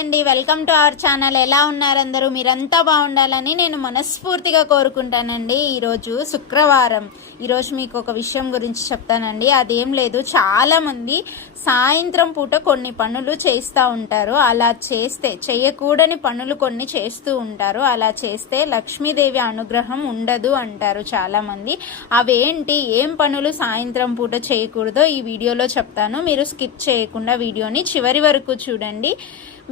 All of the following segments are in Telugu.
అండి. వెల్కమ్ టు అవర్ ఛానల్ ఎలా ఉన్నారు అందరూ? మీరంతా బాగుండాలని నేను మనస్ఫూర్తిగా కోరుకుంటానండి. ఈరోజు శుక్రవారం. ఈరోజు మీకు ఒక విషయం గురించి చెప్తానండి. అదేం లేదు. చాలామంది సాయంత్రం పూట కొన్ని పనులు చేస్తూ ఉంటారు. అలా చేస్తే చేయకూడని పనులు కొన్ని చేస్తూ ఉంటారు. అలా చేస్తే లక్ష్మీదేవి అనుగ్రహం ఉండదు అంటారు చాలామంది. అవేంటి? ఏం పనులు సాయంత్రం పూట చేయకూడదో ఈ వీడియోలో చెప్తాను. మీరు స్కిప్ చేయకుండా వీడియోని చివరి వరకు చూడండి.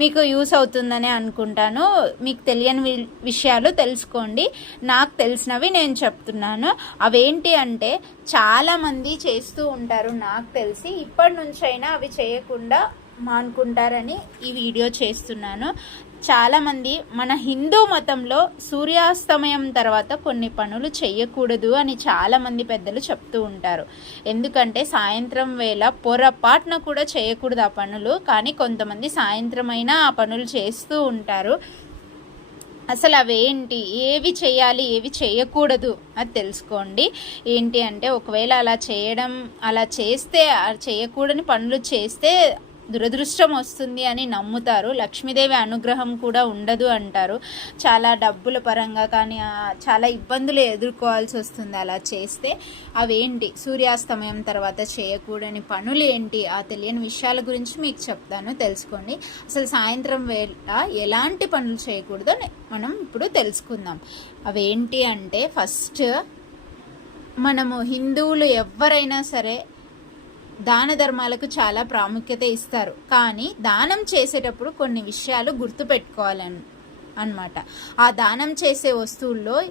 మీకు యూస్ అవుతుందనే అనుకుంటాను. మీకు తెలియని వి- విషయాలు తెలుసుకోండి. నాకు తెలిసినవి నేను చెప్తున్నాను. అవేంటి అంటే చాలామంది చేస్తూ ఉంటారు నాకు తెలిసి. ఇప్పటి నుంచైనా అవి చేయకుండా మానుకుంటారని ఈ వీడియో చేస్తున్నాను. చాలామంది మన హిందూ మతంలో సూర్యాస్తమయం తర్వాత కొన్ని పనులు చేయకూడదు అని చాలామంది పెద్దలు చెప్తూ ఉంటారు. ఎందుకంటే సాయంత్రం వేళ పొరపాటున కూడా చేయకూడదు ఆ పనులు. కానీ కొంతమంది సాయంత్రం అయినా ఆ పనులు చేస్తూ ఉంటారు. అసలు అవేంటి? ఏవి చేయాలి ఏవి చేయకూడదు అది తెలుసుకోండి. ఏంటి అంటే ఒకవేళ అలా చేయడం అలా చేస్తే చేయకూడని పనులు చేస్తే దురదృష్టం వస్తుంది అని నమ్ముతారు. లక్ష్మీదేవి అనుగ్రహం కూడా ఉండదు అంటారు. చాలా డబ్బుల పరంగా కానీ చాలా ఇబ్బందులు ఎదుర్కోవాల్సి వస్తుంది అలా చేస్తే. అవేంటి? సూర్యాస్తమయం తర్వాత చేయకూడని పనులు ఏంటి? ఆ తెలియని విషయాల గురించి మీకు చెప్తాను తెలుసుకోండి. అసలు సాయంత్రం వేళ ఎలాంటి పనులు చేయకూడదో మనం ఇప్పుడు తెలుసుకుందాం. అవేంటి అంటే ఫస్ట్ మనము హిందువులు ఎవరైనా సరే దాన ధర్మాలకు చాలా ప్రాముఖ్యత ఇస్తారు. కానీ దానం చేసేటప్పుడు కొన్ని విషయాలు గుర్తుపెట్టుకోవాలని అన్నమాట. ఆ దానం చేసే వస్తువుల్లో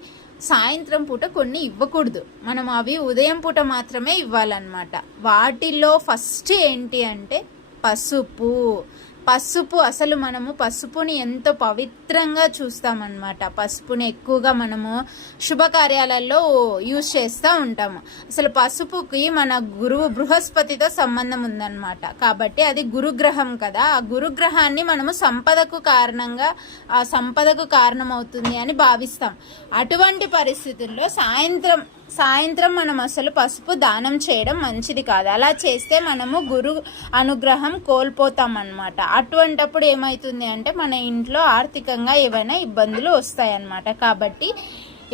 సాయంత్రం పూట కొన్ని ఇవ్వకూడదు. మనం అవి ఉదయం పూట మాత్రమే ఇవ్వాలన్నమాట. వాటిల్లో ఫస్ట్ ఏంటి అంటే పసుపు పసుపు అసలు మనము పసుపుని ఎంతో పవిత్రంగా చూస్తామన్నమాట. పసుపుని ఎక్కువగా మనము శుభకార్యాలలో యూజ్ చేస్తూ ఉంటాము. అసలు పసుపుకి మన గురువు బృహస్పతితో సంబంధం ఉందన్నమాట. కాబట్టి అది గురుగ్రహం కదా. ఆ గురుగ్రహాన్ని మనము సంపదకు కారణంగా ఆ సంపదకు కారణమవుతుంది అని భావిస్తాం. అటువంటి పరిస్థితుల్లో సాయంత్రం సాయంత్రం మనం అసలు పసుపు దానం చేయడం మంచిది కాదు. అలా చేస్తే మనము గురు అనుగ్రహం కోల్పోతాం అన్నమాట అటువంటప్పుడు ఏమవుతుంది అంటే మన ఇంట్లో ఆర్థికంగా ఏవైనా ఇబ్బందులు వస్తాయన్నమాట. కాబట్టి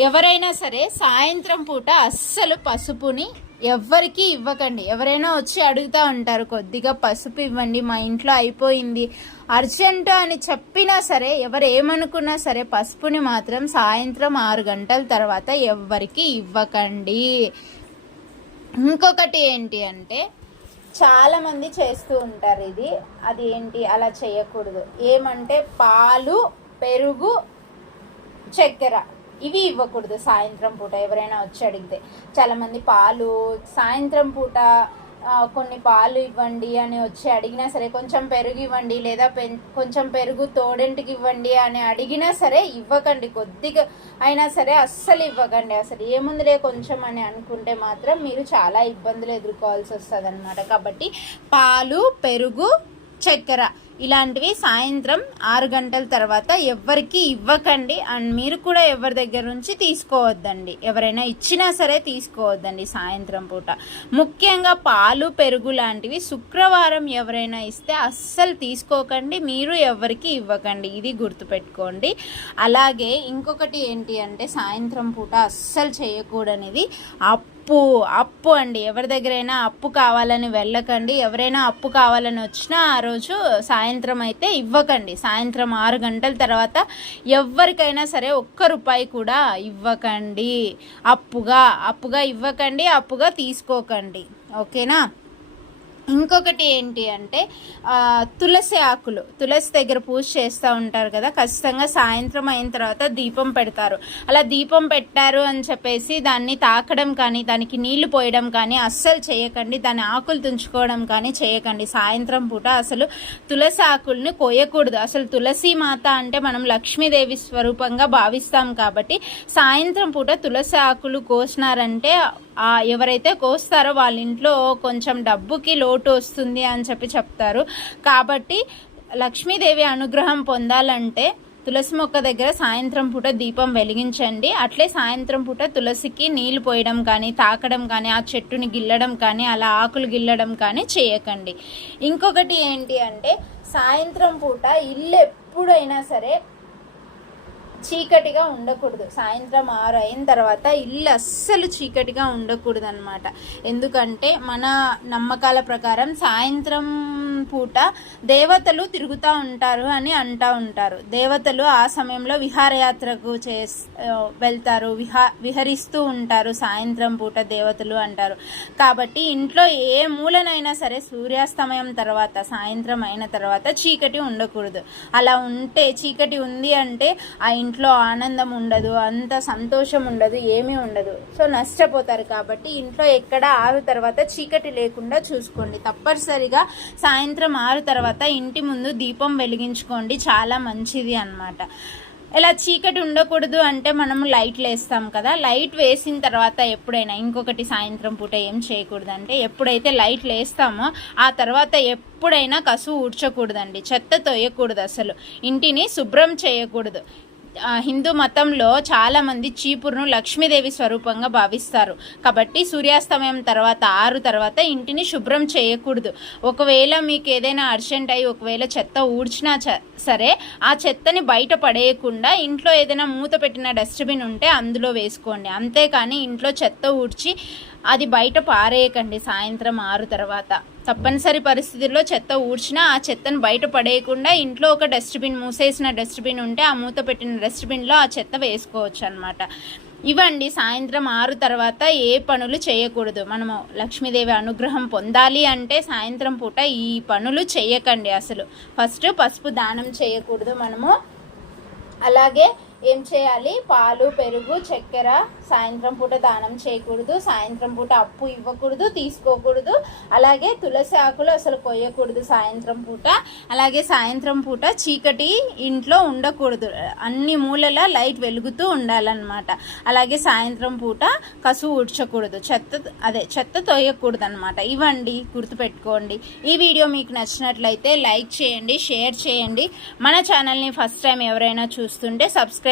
ఎవరైనా సరే సాయంత్రం పూట అస్సలు పసుపుని ఎవ్వరికీ ఇవ్వకండి. ఎవరైనా వచ్చి అడుగుతూ ఉంటారు కొద్దిగా పసుపు ఇవ్వండి మా ఇంట్లో అయిపోయింది అర్జెంట్ అని చెప్పినా సరే ఎవరు ఏమనుకున్నా సరే పసుపుని మాత్రం సాయంత్రం ఆరు గంటల తర్వాత ఎవ్వరికి ఇవ్వకండి. ఇంకొకటి ఏంటి అంటే చాలామంది చేస్తూ ఉంటారు ఇది. అది ఏంటి? అలా చేయకూడదు. ఏమంటే పాలు పెరుగు చక్కెర ఇవి ఇవ్వకూడదు సాయంత్రం పూట. ఎవరైనా వచ్చి అడిగితే చాలామంది పాలు సాయంత్రం పూట కొన్ని పాలు ఇవ్వండి అని వచ్చి అడిగినా సరే కొంచెం పెరుగు ఇవ్వండి లేదా కొంచెం పెరుగు తోడెంటికి ఇవ్వండి అని అడిగినా సరే ఇవ్వకండి. కొద్దిగా అయినా సరే అస్సలు ఇవ్వకండి. అసలు ఏముందిలే కొంచెం అని అనుకుంటే మాత్రం మీరు చాలా ఇబ్బందులు ఎదుర్కోవాల్సి వస్తుంది కాబట్టి పాలు పెరుగు చక్కెర ఇలాంటివి సాయంత్రం ఆరు గంటల తర్వాత ఎవ్వరికి ఇవ్వకండి. అండ్ మీరు కూడా ఎవరి దగ్గర నుంచి తీసుకోవద్దండి. ఎవరైనా ఇచ్చినా సరే తీసుకోవద్దండి సాయంత్రం పూట. ముఖ్యంగా పాలు పెరుగు లాంటివి శుక్రవారం ఎవరైనా ఇస్తే అస్సలు తీసుకోకండి. మీరు ఎవరికి ఇవ్వకండి. ఇది గుర్తుపెట్టుకోండి. అలాగే ఇంకొకటి ఏంటి అంటే సాయంత్రం పూట అస్సలు చేయకూడనిది. అప్పు అప్పు అండి. ఎవరి దగ్గరైనా అప్పు కావాలని వెళ్ళకండి. ఎవరైనా అప్పు కావాలని వచ్చినా ఆ రోజు సాయంత్రం అయితే ఇవ్వకండి. సాయంత్రం ఆరు గంటల తర్వాత ఎవరికైనా సరే ఒక్క రూపాయి కూడా ఇవ్వకండి. అప్పుగా అప్పుగా ఇవ్వకండి అప్పుగా తీసుకోకండి. ఓకేనా? ఇంకొకటి ఏంటి అంటే తులసి ఆకులు తులసి దగ్గర పూజ చేస్తూ ఉంటారు కదా ఖచ్చితంగా సాయంత్రం అయిన తర్వాత దీపం పెడతారు. అలా దీపం పెట్టారు అని చెప్పేసి దాన్ని తాకడం కానీ దానికి నీళ్ళు పోయడం కానీ అస్సలు చేయకండి. దాని ఆకులు తుంచుకోవడం కానీ చేయకండి. సాయంత్రం పూట అసలు తులసి ఆకుల్ని కోయకూడదు. అసలు తులసి మాత అంటే మనం లక్ష్మీదేవి స్వరూపంగా భావిస్తాం కాబట్టి సాయంత్రం పూట తులసి ఆకులు కోసినారంటే ఎవరైతే కోస్తారో వాళ్ళ ఇంట్లో కొంచెం డబ్బుకి లో లోటు వస్తుంది అని చెప్పి చెప్తారు. కాబట్టి లక్ష్మీదేవి అనుగ్రహం పొందాలంటే తులసి మొక్క దగ్గర సాయంత్రం పూట దీపం వెలిగించండి. అట్లే సాయంత్రం పూట తులసికి నీళ్ళు పోయడం కానీ తాకడం కానీ ఆ చెట్టుని గిల్లడం కానీ అలా ఆకులు గిల్లడం కానీ చేయకండి. ఇంకొకటి ఏంటి అంటే సాయంత్రం పూట ఇల్లు ఎప్పుడైనా సరే చీకటిగా ఉండకూడదు. సాయంత్రం ఆరు అయిన తర్వాత ఇల్లు అస్సలు చీకటిగా ఉండకూడదు అనమాట ఎందుకంటే మన నమ్మకాల ప్రకారం సాయంత్రం పూట దేవతలు తిరుగుతూ ఉంటారు అని అంటూ ఉంటారు. దేవతలు ఆ సమయంలో విహారయాత్రకు చే వెళ్తారు. విహా విహరిస్తూ ఉంటారు. సాయంత్రం పూట దేవతలు అంటారు. కాబట్టి ఇంట్లో ఏ మూలనైనా సరే సూర్యాస్తమయం తర్వాత సాయంత్రం అయిన తర్వాత చీకటి ఉండకూడదు. అలా ఉంటే చీకటి ఉంది అంటే ఆ ఇంట్లో ఆనందం ఉండదు అంత సంతోషం ఉండదు ఏమీ ఉండదు. సో నష్టపోతారు కాబట్టి ఇంట్లో ఎక్కడ ఆరు తర్వాత చీకటి లేకుండా చూసుకోండి. తప్పనిసరిగా సాయంత్రం సాయంత్రం ఆరు తర్వాత ఇంటి ముందు దీపం వెలిగించుకోండి చాలా మంచిది అన్నమాట. ఇలా చీకటి ఉండకూడదు అంటే మనం లైట్లు వేస్తాం కదా లైట్ వేసిన తర్వాత ఎప్పుడైనా ఇంకొకటి సాయంత్రం పూట ఏం చేయకూడదు అంటే ఎప్పుడైతే లైట్లు వేస్తామో ఆ తర్వాత ఎప్పుడైనా కసు ఊడ్చకూడదండి చెత్త తోయకూడదు అసలు. ఇంటిని శుభ్రం చేయకూడదు. హిందూ మతంలో చాలామంది చీపురును లక్ష్మీదేవి స్వరూపంగా భావిస్తారు. కాబట్టి సూర్యాస్తమయం తర్వాత ఆరు తర్వాత ఇంటిని శుభ్రం చేయకూడదు. ఒకవేళ మీకు ఏదైనా అర్జెంట్ అయ్యి ఒకవేళ చెత్త ఊడ్చినా చ- సరే ఆ చెత్తని బయట పడేయకుండా ఇంట్లో ఏదైనా మూత పెట్టిన డస్ట్బిన్ ఉంటే అందులో వేసుకోండి. అంతేకాని ఇంట్లో చెత్త ఊడ్చి అది బయట పారేయకండి సాయంత్రం ఆరు తర్వాత. తప్పనిసరి పరిస్థితుల్లో చెత్త ఊడ్చినా ఆ చెత్తను బయట పడేయకుండా ఇంట్లో ఒక డస్ట్బిన్ మూసేసిన డస్ట్బిన్ ఉంటే ఆ మూత పెట్టిన డస్ట్బిన్లో ఆ చెత్త వేసుకోవచ్చు అనమాట ఇవండి సాయంత్రం ఆరు తర్వాత ఏ పనులు చేయకూడదు. మనము లక్ష్మీదేవి అనుగ్రహం పొందాలి అంటే సాయంత్రం పూట ఈ పనులు చేయకండి అసలు. ఫస్ట్ పసుపు దానం చేయకూడదు మనము. అలాగే ఏం చేయాలి? పాలు పెరుగు చక్కెర సాయంత్రం పూట దానం చేయకూడదు సాయంత్రం పూట అప్పు ఇవ్వకూడదు తీసుకోకూడదు. అలాగే తులసి ఆకులు అసలు కొయ్యకూడదు సాయంత్రం పూట. అలాగే సాయంత్రం పూట చీకటి ఇంట్లో ఉండకూడదు. అన్ని మూలల లైట్ వెలుగుతూ ఉండాలన్నమాట. అలాగే సాయంత్రం పూట కసు ఉడ్చకూడదు చెత్త అదే చెత్త తొయ్యకూడదు అనమాట ఇవ్వండి గుర్తుపెట్టుకోండి. ఈ వీడియో మీకు నచ్చినట్లయితే లైక్ చేయండి షేర్ చేయండి. మన ఛానల్ని ఫస్ట్ టైం ఎవరైనా చూస్తుంటే సబ్స్క్రైబ్